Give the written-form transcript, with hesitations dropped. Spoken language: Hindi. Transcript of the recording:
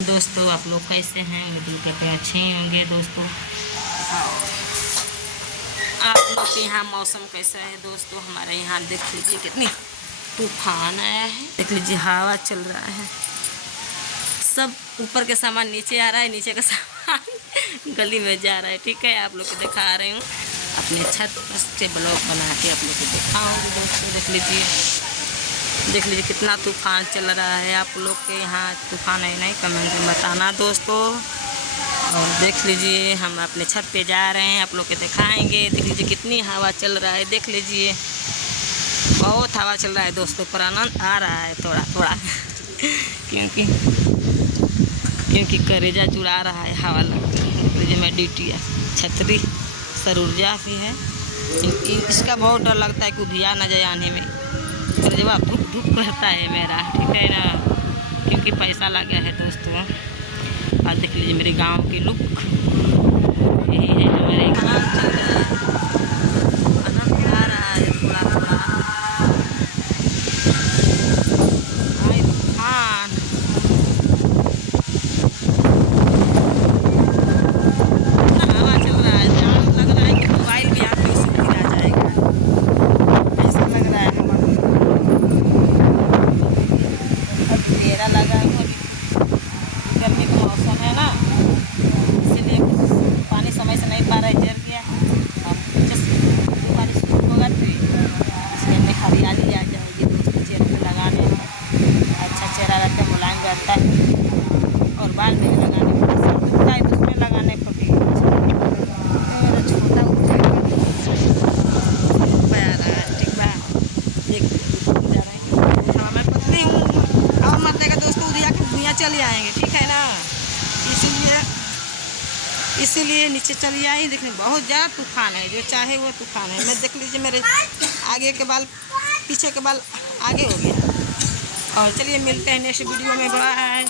दोस्तों आप लोग कैसे हैं? उम्मीद करते हैं अच्छे ही होंगे। दोस्तों आप लोग के यहाँ मौसम कैसा है? दोस्तों हमारे यहाँ देख लीजिए कितनी तूफान आया है। देख लीजिए हवा चल रहा है, सब ऊपर के सामान नीचे आ रहा है, नीचे का सामान गली में जा रहा है। ठीक है, आप लोग को दिखा रही हूँ अपने छत से ब्लॉग बना के आप लोग को दिखाऊँगी। दोस्तों देख लीजिए कितना तूफान चल रहा है। आप लोग के यहाँ तूफान है नहीं, कमेंट में बताना दोस्तों। और देख लीजिए हम अपने छत पे जा रहे हैं, आप लोग को दिखाएंगे। देख लीजिए कितनी हवा चल रहा है, देख लीजिए बहुत हवा चल रहा है दोस्तों, पर आनंद आ रहा है थोड़ा थोड़ा क्योंकि करेजा जुड़ा रहा है हवा लगती है। देख लीजिए मैं ड्यूटी है, छतरी सरूर्जा भी है, इसका बहुत डर लगता है कि उधिया न जाए आने में। जब धूप धूप रहता है मेरा, ठीक है ना, क्योंकि पैसा लगा है दोस्तों। और देख लीजिए मेरे गांव की लुक यही है। हमारे गाँव चल रहा है, आनंद आ रहा है थोड़ा थोड़ा। हाँ हवा चल रहा है, लग रहा है कि मोबाइल भी आप लोग से गिरा जाएगा, ऐसा लग रहा है। मेरा लगा है गर्मी का मौसम है ना, इसीलिए पानी समय से नहीं पा रहा है, जर गया। अब बारिश शुरू होगा तो इसके में हरियाली आ जाएगी दोस्तों। चेहरे पे लगाने में अच्छा चेहरा रहता है, मुलायम रहता है। और बाल में लगाने में सर दुखता है तो उसमें लगाने पर भी मेरा छोटा प्यारा है। ठीक बा, एक जा रहे हैं। हाँ मैं पत्नी हूँ और मत देगा दोस्तों, उधिया के दुनिया चले आएंगे, ठीक है ना। इसीलिए नीचे चली आई। देखने बहुत ज़्यादा तूफान है, जो चाहे वो तूफान है। मैं देख लीजिए मेरे आगे के बाल पीछे के बाल आगे हो गया। और चलिए मिलते हैं नेक्स्ट वीडियो में, बाय।